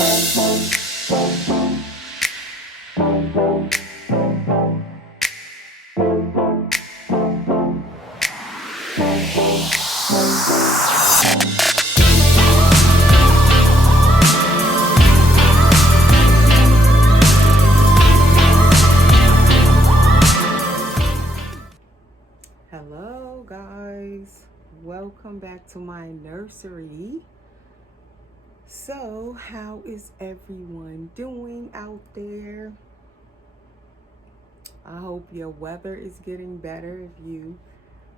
Hello, guys. Welcome back to my nursery. So, how is everyone doing out there? I hope your weather is getting better. If you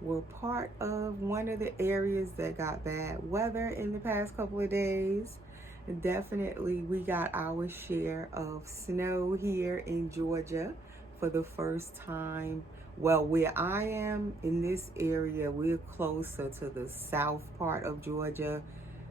were part of one of the areas that got bad weather in the past couple of days, definitely we got our share of snow here in Georgia for the first time. Well, where I am in this area, we're closer to the south part of Georgia,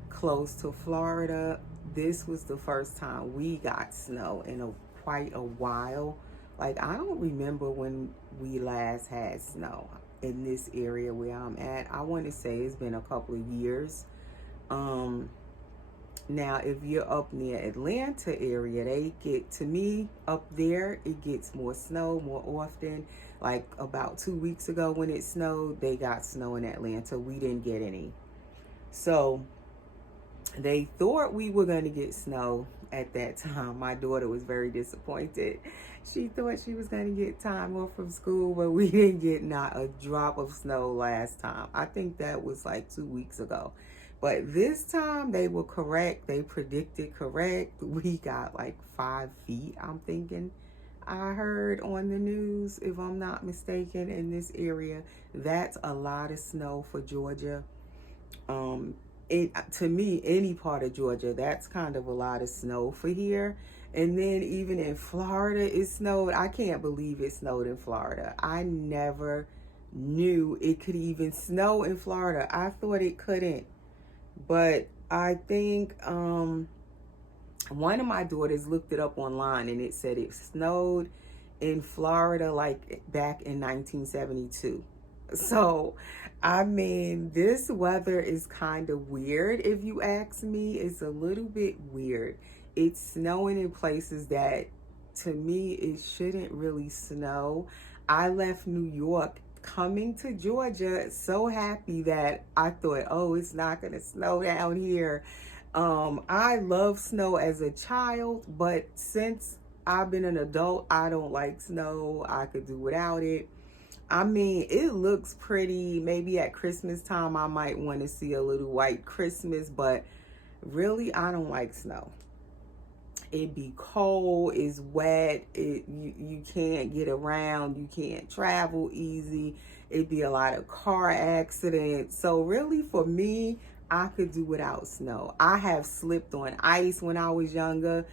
close to Florida. This was the first time we got snow in quite a while. Like, I don't remember when we last had snow in this area where I'm at. I want to say it's been a couple of years. Now, if you're up near Atlanta area, they get, to me, up there, it gets more snow more often. Like about 2 weeks ago when it snowed, they got snow in Atlanta. We didn't get any. So they thought we were going to get snow at that time. My daughter was very disappointed. She thought she was going to get time off from school, but we didn't get not a drop of snow last time. I think that was like 2 weeks ago. But this time they were correct. They predicted correct. We got like 5 feet, I'm thinking. I heard on the news, if I'm not mistaken, in this area. That's a lot of snow for Georgia. To me, any part of Georgia, that's kind of a lot of snow for here. And then even in Florida, it snowed. I can't believe it snowed in Florida. I never knew it could even snow in Florida. I thought it couldn't. But I think one of my daughters looked it up online and it said it snowed in Florida like back in 1972. So, I mean, this weather is kind of weird. If you ask me, it's a little bit weird. It's snowing in places that, to me, it shouldn't really snow. I left New York coming to Georgia so happy that I thought, oh, it's not going to snow down here. I love snow as a child, but since I've been an adult, I don't like snow. I could do without it. I mean, it looks pretty. Maybe at Christmas time, I might want to see a little white Christmas, but really, I don't like snow. It be cold, it's wet, you can't get around, you can't travel easy. It'd be a lot of car accidents. So really, for me, I could do without snow. I have slipped on ice when I was younger.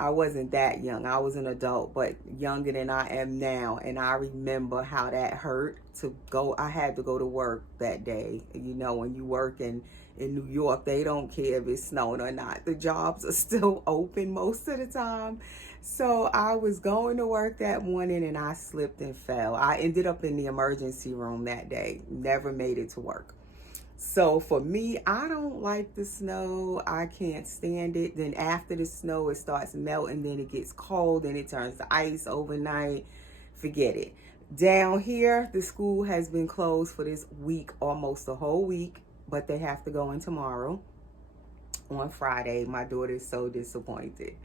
I wasn't that young. I was an adult, but younger than I am now. And I remember how that hurt to go. I had to go to work that day. You know, when you work in New York, they don't care if it's snowing or not. The jobs are still open most of the time. So I was going to work that morning and I slipped and fell. I ended up in the emergency room that day. Never made it to work. So for me, I don't like the snow. I can't stand it. Then after the snow, it starts melting. Then it gets cold. Then it turns to ice overnight. Forget it. Down here, the school has been closed for this week, almost the whole week. But they have to go in tomorrow on Friday. My daughter is so disappointed.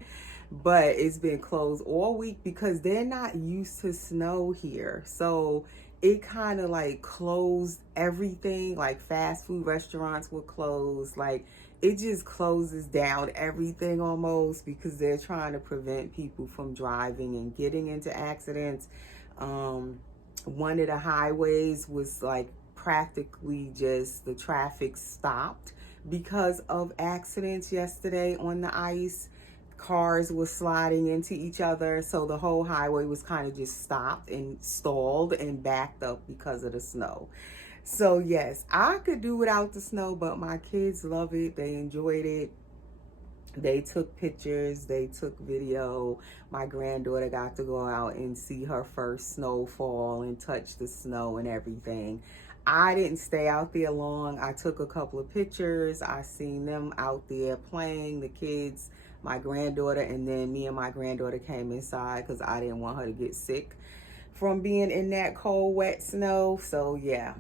But it's been closed all week because they're not used to snow here. So it kind of like closed everything. Like fast food restaurants were closed. Like it just closes down everything almost because they're trying to prevent people from driving and getting into accidents. One of the highways was like practically just the traffic stopped because of accidents yesterday on the ice. Cars were sliding into each other, so the whole highway was kind of just stopped and stalled and backed up because of the snow. So yes, I could do without the snow, but my kids love it. They enjoyed it. They took pictures, they took video. My granddaughter got to go out and see her first snowfall and touch the snow and everything. I didn't stay out there long. I took a couple of pictures. I seen them out there playing, the kids my granddaughter, and then me and my granddaughter came inside because I didn't want her to get sick from being in that cold, wet snow. So yeah.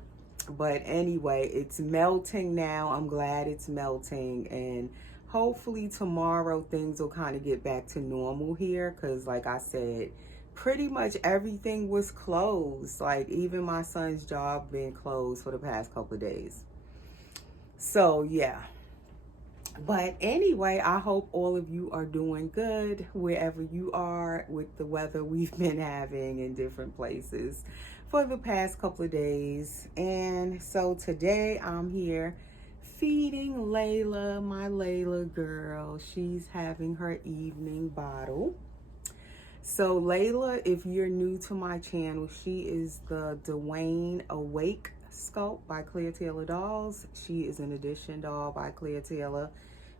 But anyway, it's melting now. I'm glad it's melting, and hopefully tomorrow things will kind of get back to normal here, because like I said, pretty much everything was closed. Like even my son's job been closed for the past couple of days. So yeah. But anyway, I hope all of you are doing good wherever you are with the weather we've been having in different places for the past couple of days. And so today I'm here feeding Layla, my Layla girl. She's having her evening bottle. So Layla, if you're new to my channel, she is the Dwayne Awake sculpt by Claire Taylor Dolls. She is an edition doll by Claire Taylor.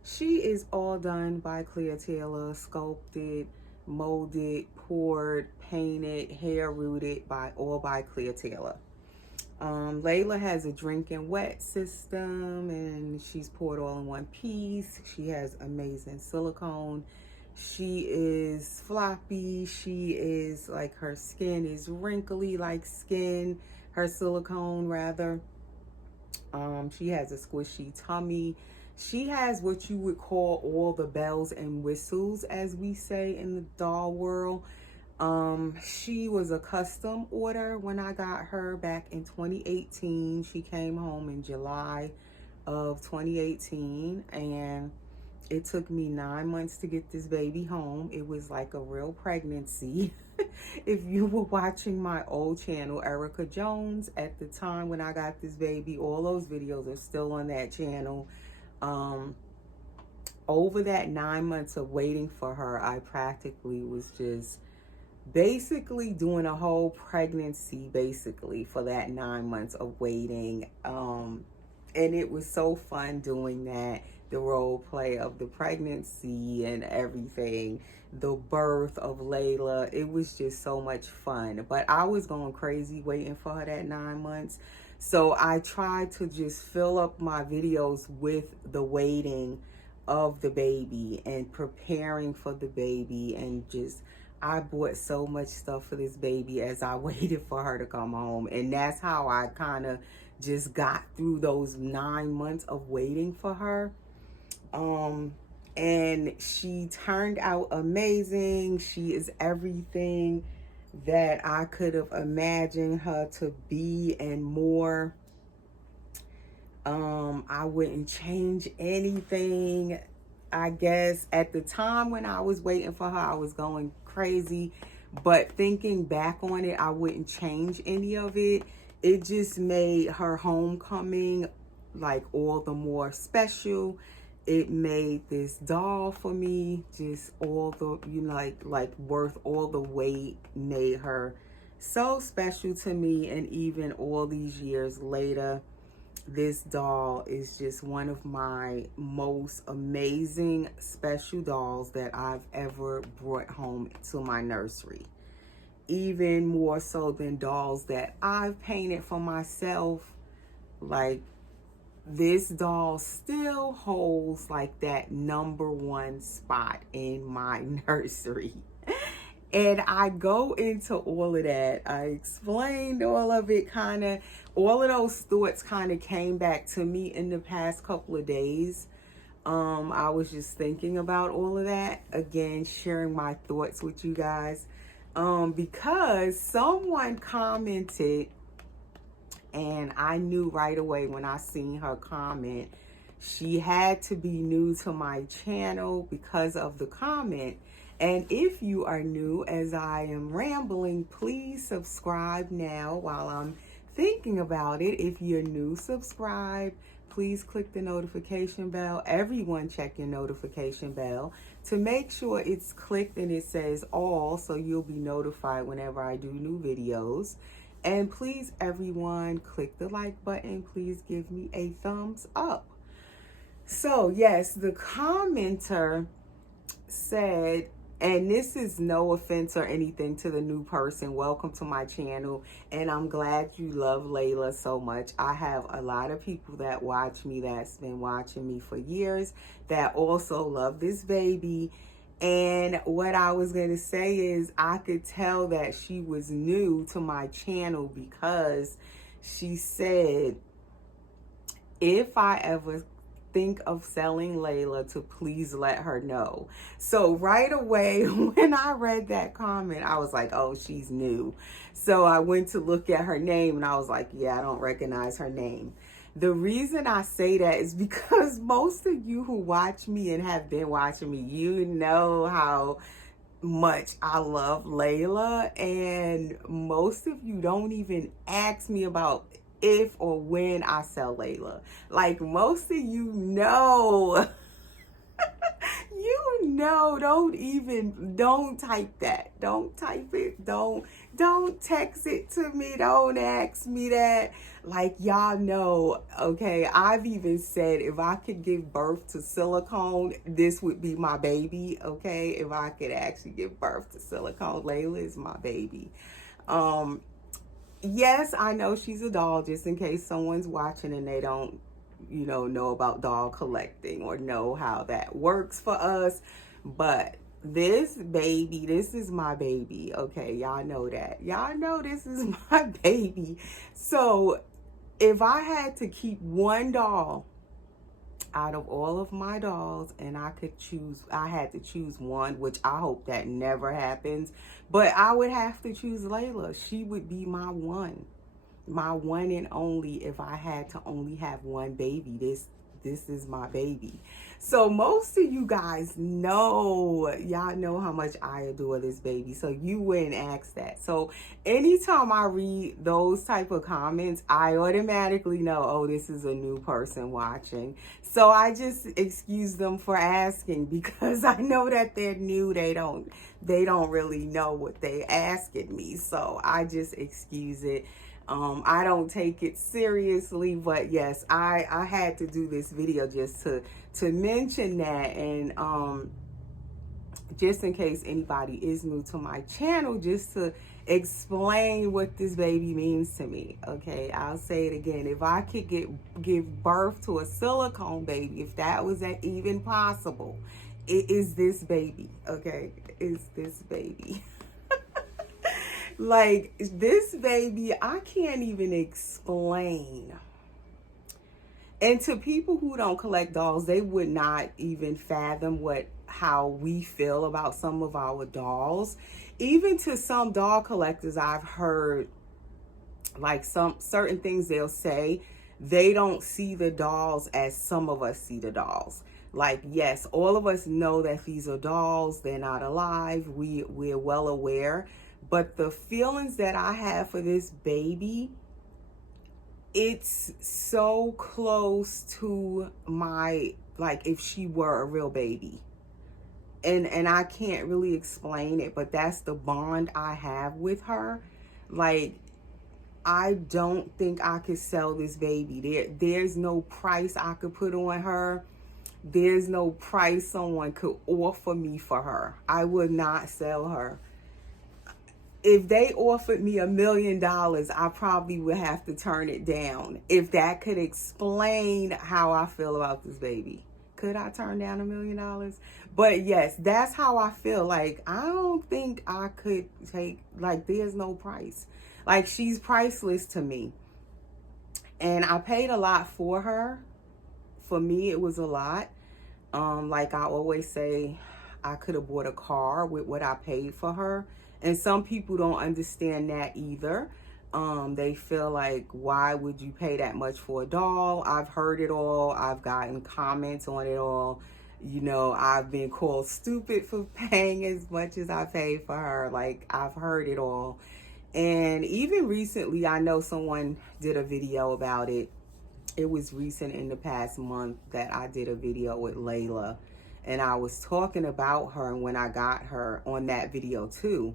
She is all done by Claire Taylor, sculpted, molded, poured, painted, hair rooted, all by Claire Taylor. Layla has a drink and wet system, and she's poured all in one piece. She has amazing silicone. She is floppy. She is like, her skin is wrinkly like skin, her silicone rather. She has a squishy tummy. She has what you would call all the bells and whistles, as we say in the doll world. She was a custom order when I got her back in 2018. She came home in July of 2018, and it took me 9 months to get this baby home. It was like a real pregnancy. If you were watching my old channel, Erica Jones, at the time when I got this baby, all those videos are still on that channel. Over that 9 months of waiting for her, I practically was just basically doing a whole pregnancy basically for that 9 months of waiting. And it was so fun doing that, the role play of the pregnancy and everything, the birth of Layla. It was just so much fun. But I was going crazy waiting for her that 9 months. So I tried to just fill up my videos with the waiting of the baby and preparing for the baby, and just, I bought so much stuff for this baby as I waited for her to come home. And that's how I kind of just got through those 9 months of waiting for her. And she turned out amazing. She is everything that I could have imagined her to be and more. I wouldn't change anything. I guess at the time when I was waiting for her, I was going crazy, but thinking back on it, I wouldn't change any of it. It just made her homecoming like all the more special. It made this doll for me just all the, you know, like worth all the wait. Made her so special to me. And even all these years later, this doll is just one of my most amazing special dolls that I've ever brought home to my nursery. Even more so than dolls that I've painted for myself. Like, this doll still holds like that #1 spot in my nursery. And I go into all of that. I explained all of it, kind of, all of those thoughts kind of came back to me in the past couple of days. I was just thinking about all of that, again, sharing my thoughts with you guys. Because someone commented, and I knew right away when I seen her comment, she had to be new to my channel because of the comment. And if you are new, as I am rambling, please subscribe now while I'm thinking about it. If you're new, subscribe. Please click the notification bell. Everyone check your notification bell to make sure it's clicked and it says all, so you'll be notified whenever I do new videos. And please, everyone, click the like button. Please give me a thumbs up. So yes, the commenter said, And this is no offense or anything to the new person. Welcome to my channel. And I'm glad you love Leila so much. I have a lot of people that watch me that's been watching me for years that also love this baby. And what I was going to say is I could tell that she was new to my channel because she said, if I ever think of selling Leila, to please let her know. So right away when I read that comment, I was like, oh, she's new. So I went to look at her name and I was like, yeah, I don't recognize her name. The reason I say that is because most of you who watch me and have been watching me, you know how much I love Leila, and most of you don't even ask me about if or when I sell Leila. Like, most of you know. You know, don't type that. Don't type it. Don't text it to me. Don't ask me that. Like, y'all know, okay, I've even said if I could give birth to silicone, this would be my baby, okay? If I could actually give birth to silicone, Leila is my baby. Yes, I know she's a doll, just in case someone's watching and they don't know about doll collecting or know how that works for us. But this baby, this is my baby, okay? Y'all know that. Y'all know this is my baby. So if I had to keep one doll out of all of my dolls and I had to choose one, which I hope that never happens, but I would have to choose Leila. She would be my one and only. If I had to only have one baby, this is my baby. So most of you guys know, y'all know how much I adore this baby, so you wouldn't ask that. So anytime I read those type of comments, I automatically know, oh, this is a new person watching. So I just excuse them for asking, because I know that they're new. They don't really know what they asking me, so I just excuse it. I don't take it seriously, but yes, I had to do this video just to mention that, and just in case anybody is new to my channel, just to explain what this baby means to me. Okay, I'll say it again. If I could give birth to a silicone baby, if that was even possible, it is this baby. Okay, it's this baby. Like, this baby, I can't even explain. And to people who don't collect dolls, they would not even fathom how we feel about some of our dolls. Even to some doll collectors, I've heard, like, some certain things they'll say, they don't see the dolls as some of us see the dolls. Like, yes, all of us know that these are dolls. They're not alive. We're well aware. But the feelings that I have for this baby, it's so close to my, like, if she were a real baby. And I can't really explain it, but that's the bond I have with her. Like, I don't think I could sell this baby. There's no price I could put on her. There's no price someone could offer me for her. I would not sell her. If they offered me $1 million, I probably would have to turn it down. If that could explain how I feel about this baby. Could I turn down $1 million? But yes, that's how I feel. Like, I don't think I could take, like, there's no price. Like, she's priceless to me. And I paid a lot for her. For me, it was a lot. Like I always say, I could have bought a car with what I paid for her. And some people don't understand that either. They feel like, why would you pay that much for a doll? I've heard it all. I've gotten comments on it all. I've been called stupid for paying as much as I paid for her. Like, I've heard it all. And even recently, I know someone did a video about it. It was recent, in the past month, that I did a video with Leila. And I was talking about her and when I got her on that video too.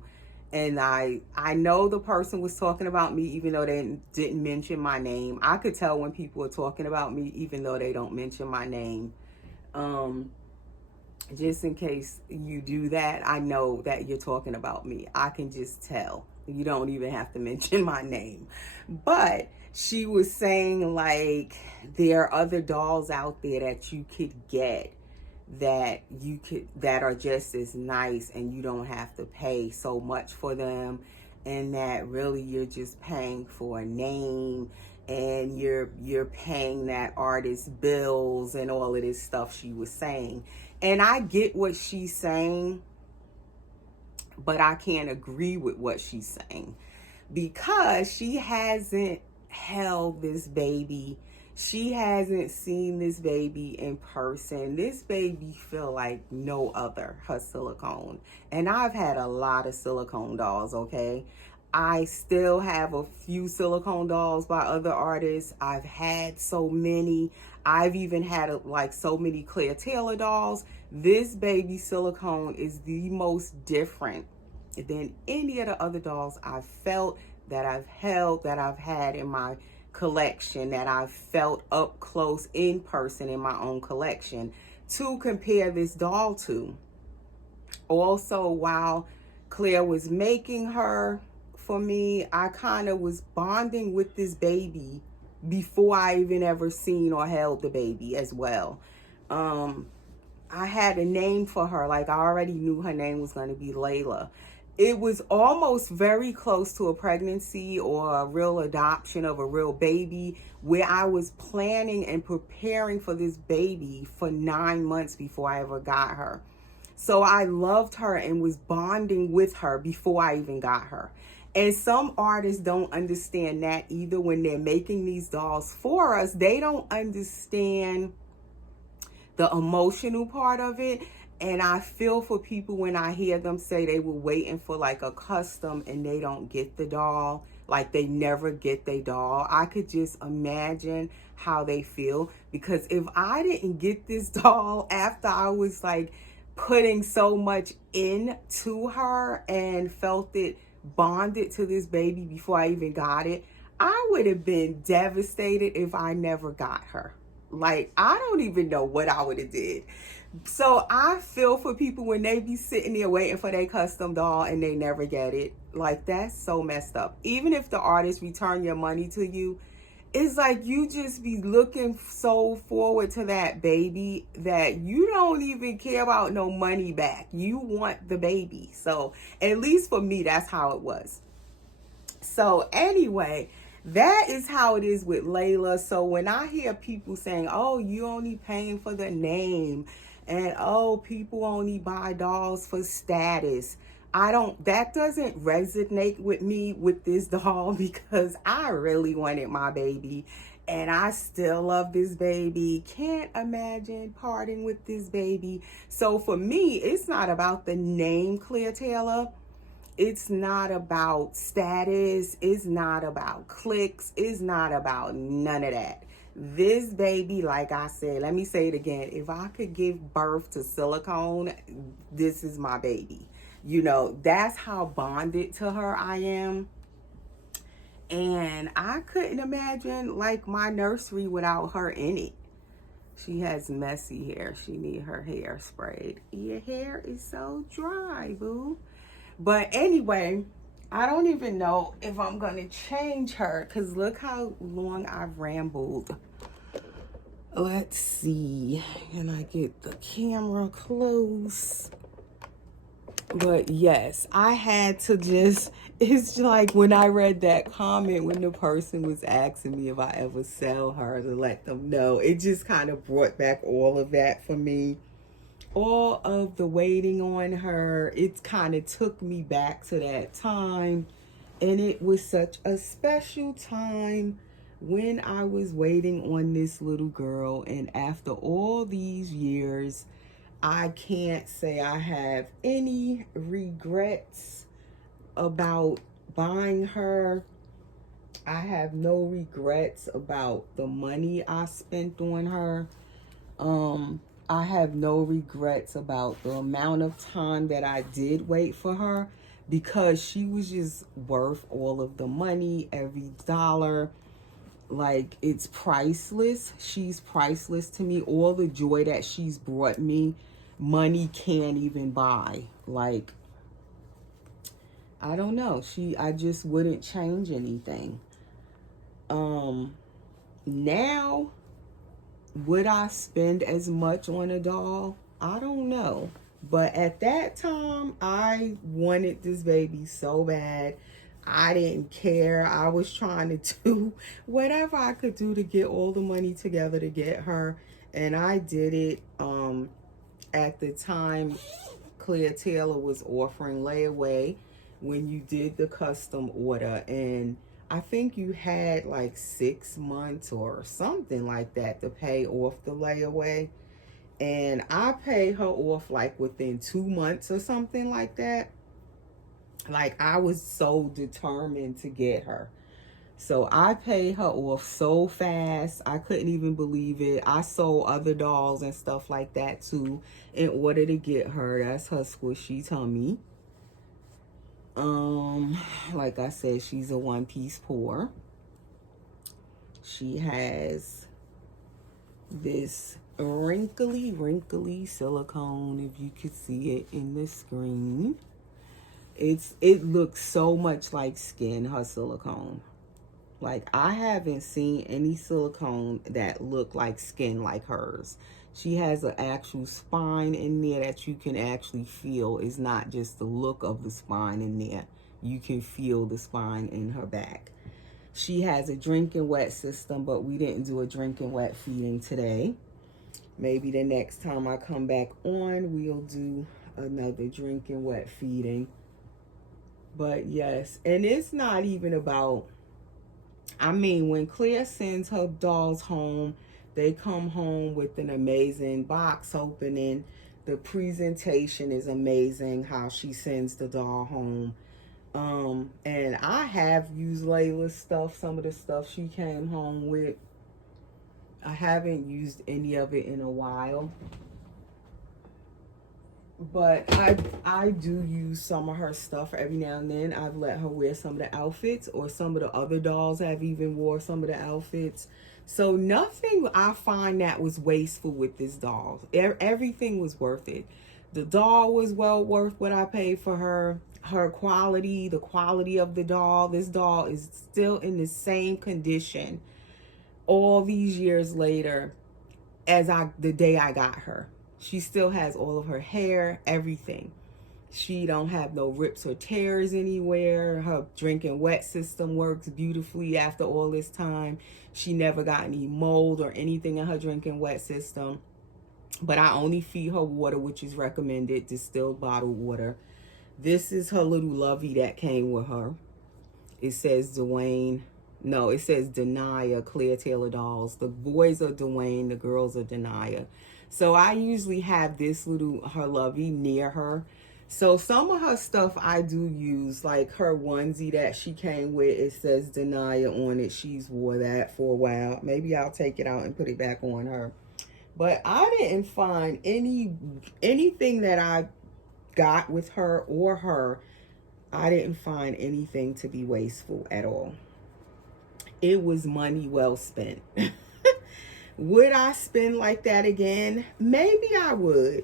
And I know the person was talking about me, even though they didn't mention my name. I could tell when people are talking about me, even though they don't mention my name. Just in case you do that, I know that you're talking about me. I can just tell. You don't even have to mention my name. But she was saying, like, there are other dolls out there that you could get that are just as nice, and you don't have to pay so much for them, and that really you're just paying for a name, and you're paying that artist's bills and all of this stuff she was saying. And I get what she's saying, but I can't agree with what she's saying, because she hasn't held this baby. She hasn't seen this baby in person. This baby feel like no other, her silicone. And I've had a lot of silicone dolls, okay? I still have a few silicone dolls by other artists. I've had so many. I've even had like so many Claire Taylor dolls. This baby silicone is the most different than any of the other dolls I've felt, that I've held, that I've had in my collection, that I've felt up close in person in my own collection, to compare this doll to. Also, while Claire was making her for me, I kind of was bonding with this baby before I even ever seen or held the baby as well. I had a name for her. Like, I already knew her name was going to be Leila. It was almost very close to a pregnancy or a real adoption of a real baby, where I was planning and preparing for this baby for 9 months before I ever got her. So I loved her and was bonding with her before I even got her. And some artists don't understand that either. When they're making these dolls for us, they don't understand the emotional part of it. And I feel for people when I hear them say they were waiting for like a custom and they don't get the doll, like they never get their doll. I could just imagine how they feel, because if I didn't get this doll after I was like putting so much into her and felt it bonded to this baby before I even got it, I would have been devastated if I never got her. Like, I don't even know what I would have did. So I feel for people when they be sitting there waiting for their custom doll and they never get it. Like, that's so messed up. Even if the artist return your money to you, it's like you just be looking so forward to that baby that you don't even care about no money back. You want the baby. So at least for me, that's how it was. So anyway, that is how it is with Leila. So when I hear people saying, oh, you only paying for the name, and oh, people only buy dolls for status, that doesn't resonate with me with this doll, because I really wanted my baby and I still love this baby. Can't imagine parting with this baby. So for me, it's not about the name Claire Taylor. It's not about status. It's not about clicks. It's not about none of that. This baby, like I said, let me say it again. If I could give birth to silicone, this is my baby. You know, that's how bonded to her I am. And I couldn't imagine like my nursery without her in it. She has messy hair. She need her hair sprayed. Your hair is so dry, boo. But anyway, I don't even know if I'm going to change her, because look how long I've rambled. Let's see. Can I get the camera close? But yes, I had to just, it's like when I read that comment, when the person was asking me if I ever sell her, to let them know, it just kind of brought back all of that for me. All of the waiting on her, it kind of took me back to that time. And it was such a special time when I was waiting on this little girl. And after all these years, I can't say I have any regrets about buying her. I have no regrets about the money I spent on her. I have no regrets about the amount of time that I did wait for her, because she was just worth all of the money, every dollar. Like, it's priceless. She's priceless to me. All the joy that she's brought me money can't even buy. Like, I don't know. I just wouldn't change anything. Now, would I spend as much on a doll? I don't know. But at that time, I wanted this baby so bad. I didn't care. I was trying to do whatever I could do to get all the money together to get her. And I did it. At the time, Claire Taylor was offering layaway when you did the custom order. And I think you had like 6 months or something like that to pay off the layaway. And I paid her off like within 2 months or something like that. Like, I was so determined to get her. So I paid her off so fast. I couldn't even believe it. I sold other dolls and stuff like that too in order to get her. That's her squishy tummy. Like I said, she's a one-piece pour. She has this wrinkly silicone, if you could see it in the screen. It looks so much like skin, her silicone. Like, I haven't seen any silicone that look like skin like hers. She has an actual spine in there that you can actually feel. It's not just the look of the spine in there. You can feel the spine in her back. She has a drinking wet system, but we didn't do a drinking wet feeding today. Maybe the next time I come back on, we'll do another drinking wet feeding. But yes, and it's not even about, I mean, when Claire sends her dolls home, they come home with an amazing box opening. The presentation is amazing, how she sends the doll home. And I have used Leila's stuff, some of the stuff she came home with. I haven't used any of it in a while. But I do use some of her stuff every now and then. I've let her wear some of the outfits, or some of the other dolls have even wore some of the outfits. So nothing I find that was wasteful with this doll. Everything was worth it. The doll was well worth what I paid for her. Her quality, the quality of the doll. This doll is still in the same condition all these years later as the day I got her. She still has all of her hair, everything. She don't have no rips or tears anywhere. Her drinking wet system works beautifully after all this time. She never got any mold or anything in her drinking wet system. But I only feed her water, which is recommended, distilled bottled water. This is her little lovey that came with her. It says Dwayne. No, it says Denia Claire Taylor dolls. The boys are Dwayne, the girls are Denia. So I usually have this little, her lovey near her. So some of her stuff I do use, like her onesie that she came with, it says Denia on it. She's wore that for a while. Maybe I'll take it out and put it back on her. But I didn't find anything that I got with her or her. I didn't find anything to be wasteful at all. It was money well spent. Would I spend like that again? Maybe I would.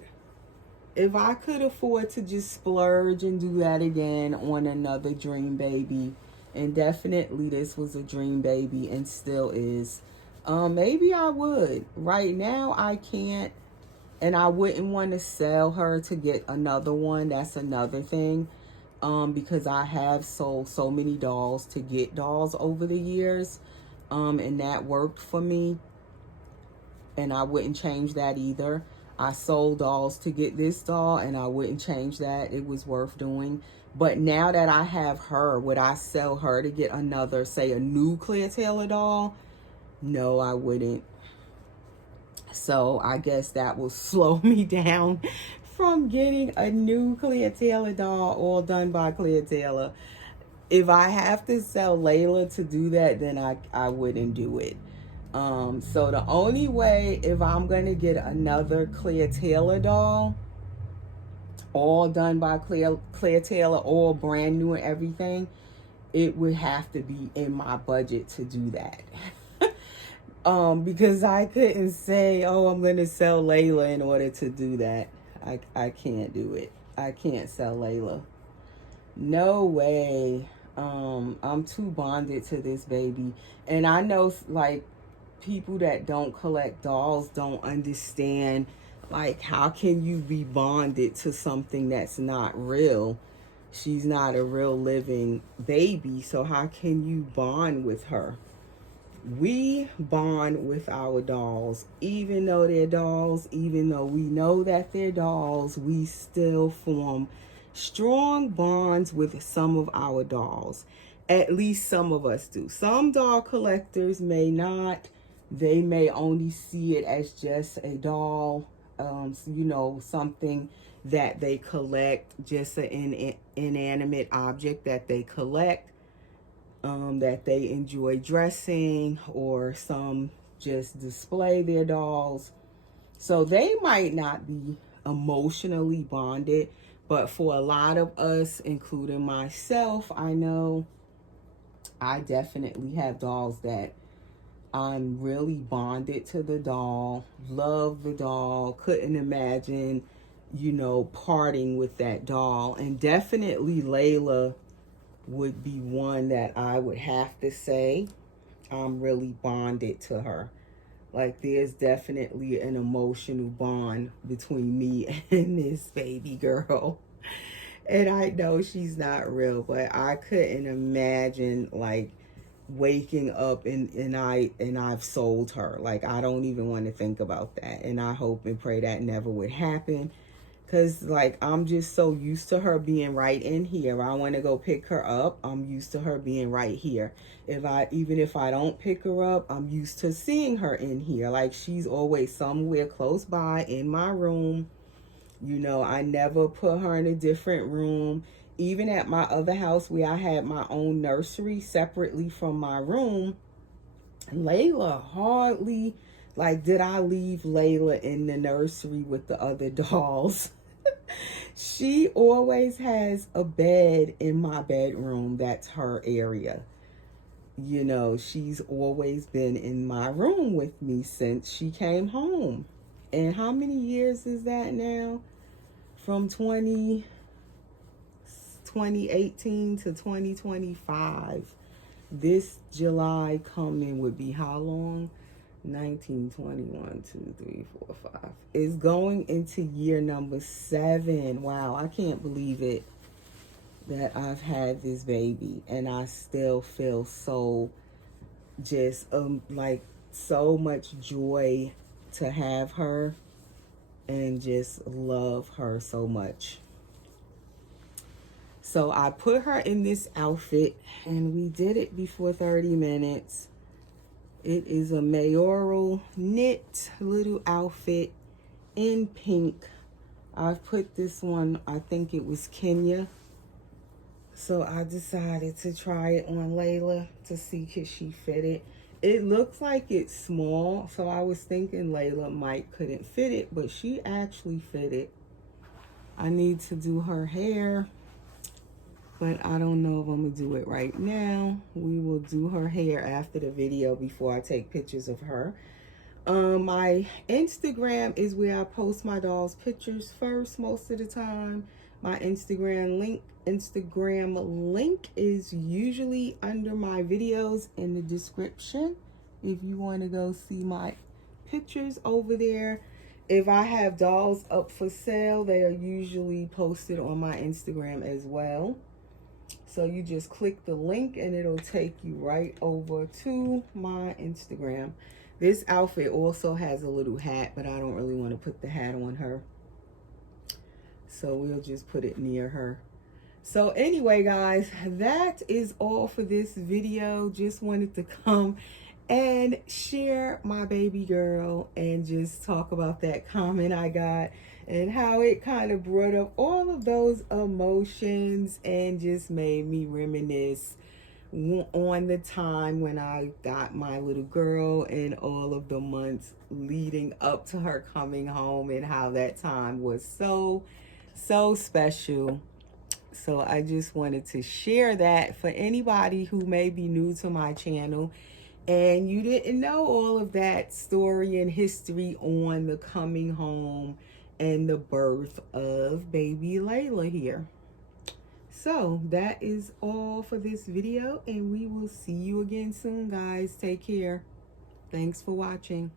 If I could afford to just splurge and do that again on another dream baby, and definitely this was a dream baby and still is, maybe I would. Right now I can't, and I wouldn't want to sell her to get another one. That's another thing, because I have sold so many dolls to get dolls over the years, and that worked for me. And I wouldn't change that either. I sold dolls to get this doll, and I wouldn't change that. It was worth doing. But now that I have her, would I sell her to get another, say, a new Claire Taylor doll? No, I wouldn't. So I guess that will slow me down from getting a new Claire Taylor doll, all done by Claire Taylor. If I have to sell Leila to do that, then I wouldn't do it. So the only way, if I'm going to get another Claire Taylor doll, all done by Claire Taylor, all brand new and everything, it would have to be in my budget to do that. Because I couldn't say, oh, I'm going to sell Leila in order to do that. I can't do it. I can't sell Layla. No way. I'm too bonded to this baby. And I know, like, people that don't collect dolls don't understand, like, how can you be bonded to something that's not real? She's not a real living baby, so how can you bond with her? We bond with our dolls, even though they're dolls, even though we know that they're dolls, we still form strong bonds with some of our dolls. At least some of us do. Some doll collectors may not. They may only see it as just a doll, something that they collect, just an inanimate object that they collect. That they enjoy dressing, or some just display their dolls. So they might not be emotionally bonded, but for a lot of us, including myself, I know I definitely have dolls that I'm really bonded to the doll, love the doll, couldn't imagine, parting with that doll. And definitely Layla would be one that I would have to say I'm really bonded to her. Like, there's definitely an emotional bond between me and this baby girl. And I know she's not real, but I couldn't imagine, like, waking up and I've sold her. Like, I don't even want to think about that. And I hope and pray that never would happen. Because, like, I'm just so used to her being right in here. I want to go pick her up. I'm used to her being right here. Even if I don't pick her up, I'm used to seeing her in here. Like, she's always somewhere close by in my room. I never put her in a different room. Even at my other house where I had my own nursery separately from my room, Layla hardly, like, did I leave Layla in the nursery with the other dolls? She always has a bed in my bedroom. That's her area. She's always been in my room with me since she came home. And how many years is that now? From 2018 to 2025. This July coming would be how long? 19, 21, 2, 3, 4, 5. It's going into year number 7. Wow, I can't believe it that I've had this baby, and I still feel so just like so much joy to have her and just love her so much. So I put her in this outfit, and we did it before 30 minutes. It is a mayoral knit little outfit in pink. I've put this one, I think it was Kenya. So I decided to try it on Layla to see could she fit it. It looks like it's small, so I was thinking Layla couldn't fit it, but she actually fit it. I need to do her hair, but I don't know if I'm gonna do it right now. We will do her hair after the video before I take pictures of her. My Instagram is where I post my doll's pictures first most of the time. My Instagram link is usually under my videos in the description if you want to go see my pictures over there. If I have dolls up for sale, they are usually posted on my Instagram as well. So you just click the link and it'll take you right over to my Instagram. This outfit also has a little hat, but I don't really want to put the hat on her. So we'll just put it near her. So anyway, guys, that is all for this video. Just wanted to come and share my baby girl and just talk about that comment I got and how it kind of brought up all of those emotions and just made me reminisce on the time when I got my little girl and all of the months leading up to her coming home and how that time was so special. So I just wanted to share that for anybody who may be new to my channel and you didn't know all of that story and history on the coming home and the birth of baby Leila here. So that is all for this video, and we will see you again soon, guys. Take care. Thanks for watching.